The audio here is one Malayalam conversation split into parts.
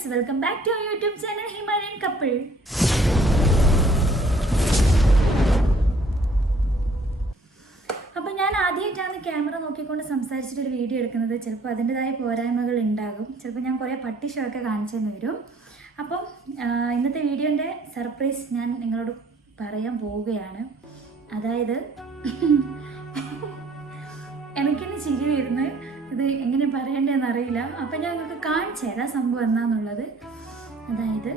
Friends welcome back to YouTube channel Himalayan couple അപ്പോൾ ഞാൻ ആദ്യമായിട്ടാണ് ക്യാമറ നോക്കിക്കൊണ്ട് സംസാരിച്ചിട്ട് ഒരു വീഡിയോ എടുക്കുന്നത്. ചിലപ്പോൾ അതിന്റെതായ പോരായ്മകൾ ഉണ്ടാകും. ചിലപ്പോൾ ഞാൻ കുറേ പട്ടി ഷോ ഒക്കെ കാണിച്ചു തന്നു വരും. അപ്പം ഇന്നത്തെ വീഡിയോന്റെ സർപ്രൈസ് ഞാൻ നിങ്ങളോട് പറയാൻ പോവുകയാണ്. അതായത് എനിക്കിന്ന് ചിരി വരുന്നത് ഇത് എങ്ങനെ പറയണ്ടെന്ന് അറിയില്ല. അപ്പം ഞാൻ നിങ്ങൾക്ക് കാണിച്ചു തരാം സംഭവം എന്താന്നുള്ളത്. അതായത്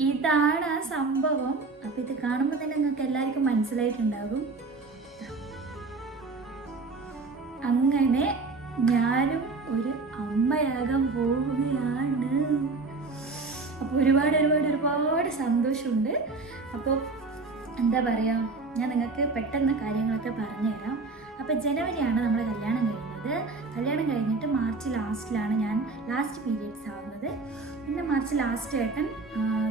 ഇതാണ് ആ സംഭവം. അപ്പം ഇത് കാണുമ്പോൾ തന്നെ നിങ്ങൾക്ക് എല്ലാവർക്കും മനസ്സിലായിട്ടുണ്ടാകും. അങ്ങനെ ഞാനും ഒരു അമ്മയാകാൻ പോവുകയാണ്. അപ്പോൾ ഒരുപാട് ഒരുപാട് ഒരുപാട് സന്തോഷമുണ്ട്. അപ്പോൾ എന്താ പറയുക ഞാൻ നിങ്ങൾക്ക് പെട്ടെന്ന് കാര്യങ്ങളൊക്കെ പറഞ്ഞുതരാം. അപ്പോൾ ജനുവരിയാണ് നമ്മൾ കല്യാണം കഴിയുന്നത് കല്യാണം കഴിഞ്ഞിട്ട് മാർച്ച് ലാസ്റ്റിലാണ് ഞാൻ ലാസ്റ്റ് പീരീഡ്സ് ആവുന്നത്. പിന്നെ മാർച്ച് ലാസ്റ്റ് ഏട്ടൻ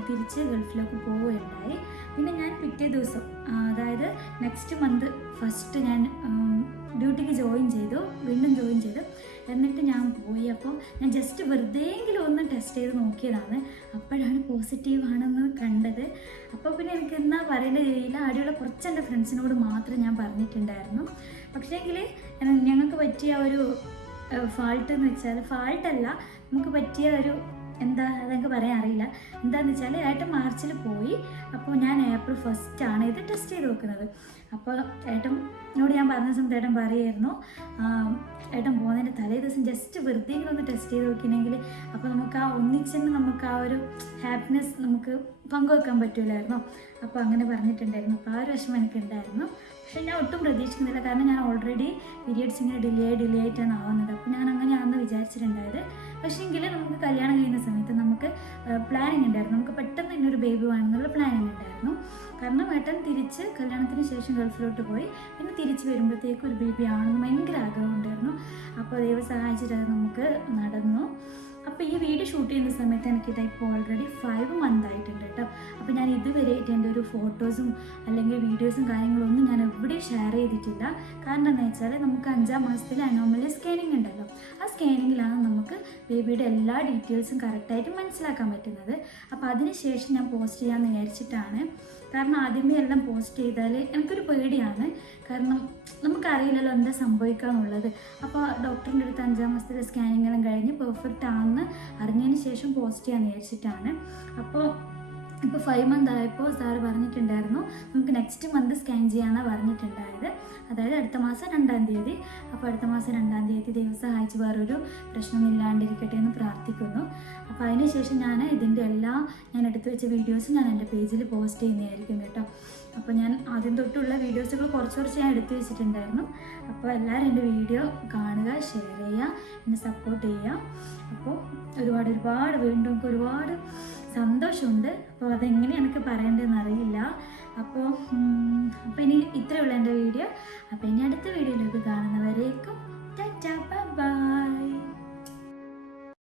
തിരിച്ച് ഗൾഫിലേക്ക് പോവുകയുണ്ടായി. പിന്നെ ഞാൻ പിറ്റേ ദിവസം അതായത് നെക്സ്റ്റ് മന്ത് ഫസ്റ്റ് ഞാൻ ഡ്യൂട്ടിക്ക് ജോയിൻ ചെയ്തു വീണ്ടും ജോയിൻ ചെയ്തു. എന്നിട്ട് ഞാൻ പോയി. അപ്പോൾ ഞാൻ ജസ്റ്റ് വെറുതെയെങ്കിലും ഒന്ന് ടെസ്റ്റ് ചെയ്ത് നോക്കിയതാണ്. അപ്പോഴാണ് പോസിറ്റീവ് ആണെന്ന് കണ്ടത്. അപ്പോൾ പിന്നെ എനിക്ക് എന്നാ പറയേണ്ട രീതിയിൽ അവിടെയുള്ള കുറച്ച് എന്റെ ഫ്രണ്ട്സിനോട് മാത്രം ഞാൻ പറഞ്ഞിട്ടുണ്ടായിരുന്നു. പക്ഷേങ്കിൽ ഞങ്ങൾക്ക് പറ്റിയ ഒരു ഫാൾട്ട് എന്ന് വെച്ചാൽ ഫാൾട്ടല്ല നമുക്ക് പറ്റിയ ഒരു എന്താ അതെനിക്ക് പറയാൻ അറിയില്ല. എന്താണെന്ന് വെച്ചാൽ ഏട്ടൻ മാർച്ചിൽ പോയി. അപ്പോൾ ഞാൻ ഏപ്രിൽ ഫസ്റ്റ് ആണ് ഇത് ടെസ്റ്റ് ചെയ്ത് നോക്കുന്നത്. അപ്പോൾ ഏട്ടനോട് ഞാൻ പറഞ്ഞ സമയത്ത് ഏട്ടൻ പറയായിരുന്നു ഏട്ടൻ പോകുന്നതിന്റെ തലേ ദിവസം ജസ്റ്റ് വെറുതെ ഒന്ന് ടെസ്റ്റ് ചെയ്ത് നോക്കിയിട്ടുണ്ടെങ്കിൽ അപ്പോൾ നമുക്ക് ആ ഒന്നിച്ചെന്ന് നമുക്ക് ആ ഒരു ഹാപ്പിനെസ് നമുക്ക് പങ്കുവെക്കാൻ പറ്റൂലായിരുന്നു. അപ്പോൾ അങ്ങനെ പറഞ്ഞിട്ടുണ്ടായിരുന്നു. അപ്പോൾ ആ ഒരു വിഷമം എനിക്കുണ്ടായിരുന്നു. പക്ഷേ ഞാൻ ഒട്ടും പ്രതീക്ഷിക്കുന്നില്ല. കാരണം ഞാൻ ഓൾറെഡി പീരിയഡ്സ് ഇങ്ങനെ ഡിലേ ഡിലേ ആയിട്ടാണ് ആവുന്നത്. അപ്പോൾ ഞാൻ അങ്ങനെയാണെന്ന് വിചാരിച്ചിട്ടുണ്ടായത്. പക്ഷേ എങ്കിൽ നമുക്ക് കല്യാണം കഴിയുന്ന സമയത്ത് നമുക്ക് പ്ലാനിങ് ഉണ്ടായിരുന്നു. നമുക്ക് പെട്ടെന്ന് തന്നെ ഒരു ബേബി വേണമെന്നുള്ള പ്ലാനിങ് ഉണ്ടായിരുന്നു. കാരണം ഏട്ടൻ തിരിച്ച് കല്യാണത്തിന് ശേഷം ഗൾഫിലോട്ട് പോയി. പിന്നെ തിരിച്ച് വരുമ്പോഴത്തേക്കും ഒരു ബേബി ആവണമെന്ന് ഭയങ്കര ആഗ്രഹം ഉണ്ടായിരുന്നു. അപ്പോൾ ദൈവം സഹായിച്ചിട്ട് അത് നമുക്ക് നടന്നു. അപ്പോൾ ഈ വീഡിയോ ഷൂട്ട് ചെയ്യുന്ന സമയത്ത് എനിക്കിത് ഇപ്പോൾ ഓൾറെഡി ഫൈവ് മന്ത് ആയിട്ടുണ്ട് കേട്ടോ. അപ്പോൾ ഞാൻ ഇതുവരെ എന്റെ ഒരു ഫോട്ടോസും അല്ലെങ്കിൽ വീഡിയോസും കാര്യങ്ങളൊന്നും ഞാൻ എവിടെ ഷെയർ ചെയ്തിട്ടില്ല. കാരണം എന്താണെന്ന് വെച്ചാൽ നമുക്ക് അഞ്ചാം മാസത്തിൽ അനോമലി സ്കാനിങ് ഉണ്ടല്ലോ. ആ സ്കാനിങ്ങിലാണ് നമുക്ക് ബേബിയുടെ എല്ലാ ഡീറ്റെയിൽസും കറക്റ്റായിട്ട് മനസ്സിലാക്കാൻ പറ്റുന്നത്. അപ്പോൾ അതിനുശേഷം ഞാൻ പോസ്റ്റ് ചെയ്യാമെന്ന് വിചാരിച്ചിട്ടാണ് കാരണം ആദ്യമേ എല്ലാം പോസ്റ്റ് ചെയ്താൽ എനിക്കൊരു പേടിയാണ്. കാരണം നമുക്കറിയില്ലല്ലോ എന്താ സംഭവിക്കാന്നുള്ളത് അപ്പോൾ ഡോക്ടറിന്റെ അടുത്ത് അഞ്ചാം മാസത്തിലെ സ്കാനിങ് എല്ലാം കഴിഞ്ഞ് പെർഫെക്റ്റ് ആണെന്ന് അറിഞ്ഞതിന് ശേഷം പോസ്റ്റ് ചെയ്യാമെന്ന് വിചാരിച്ചിട്ടാണ്. അപ്പോൾ ഇപ്പോൾ ഫൈവ് മന്ത് ആയപ്പോൾ സാറ് പറഞ്ഞിട്ടുണ്ടായിരുന്നു നമുക്ക് നെക്സ്റ്റ് മന്ത് സ്കാൻ ചെയ്യാനാണ് പറഞ്ഞിട്ടുണ്ടായത്. അതായത് അടുത്ത മാസം രണ്ടാം തീയതി. അപ്പോൾ അടുത്ത മാസം രണ്ടാം തീയതി ദിവസം സഹായിച്ച് വേറൊരു പ്രശ്നമില്ലാണ്ടിരിക്കട്ടെ എന്ന് പ്രാർത്ഥിക്കുന്നു. അപ്പോൾ അതിനുശേഷം ഞാൻ ഇതിന്റെ എല്ലാ ഞാൻ എടുത്തു വെച്ച വീഡിയോസ് ഞാൻ എന്റെ പേജിൽ പോസ്റ്റ് ചെയ്യുന്നതായിരിക്കും കേട്ടോ. അപ്പോൾ ഞാൻ ആദ്യം തൊട്ടുള്ള വീഡിയോസുകൾ കുറച്ച് കുറച്ച് ഞാൻ എടുത്തു വെച്ചിട്ടുണ്ടായിരുന്നു. അപ്പോൾ എല്ലാവരും എന്റെ വീഡിയോ കാണുക ഷെയർ ചെയ്യുക എന്നെ സപ്പോർട്ട് ചെയ്യുക. അപ്പോൾ ഒരുപാട് ഒരുപാട് വീണ്ടും ഒരുപാട് സന്തോഷമുണ്ട്. അപ്പോൾ അതെങ്ങനെ എനിക്ക് പറയേണ്ടതെന്ന് അറിയില്ല. അപ്പോൾ അപ്പോൾ ഇനി ഇത്രയുള്ള എന്റെ വീഡിയോ. അപ്പോൾ ഇനി അടുത്ത വീഡിയോയിലേക്ക് കാണുന്നവരേക്കും ടാറ്റാ ബൈ.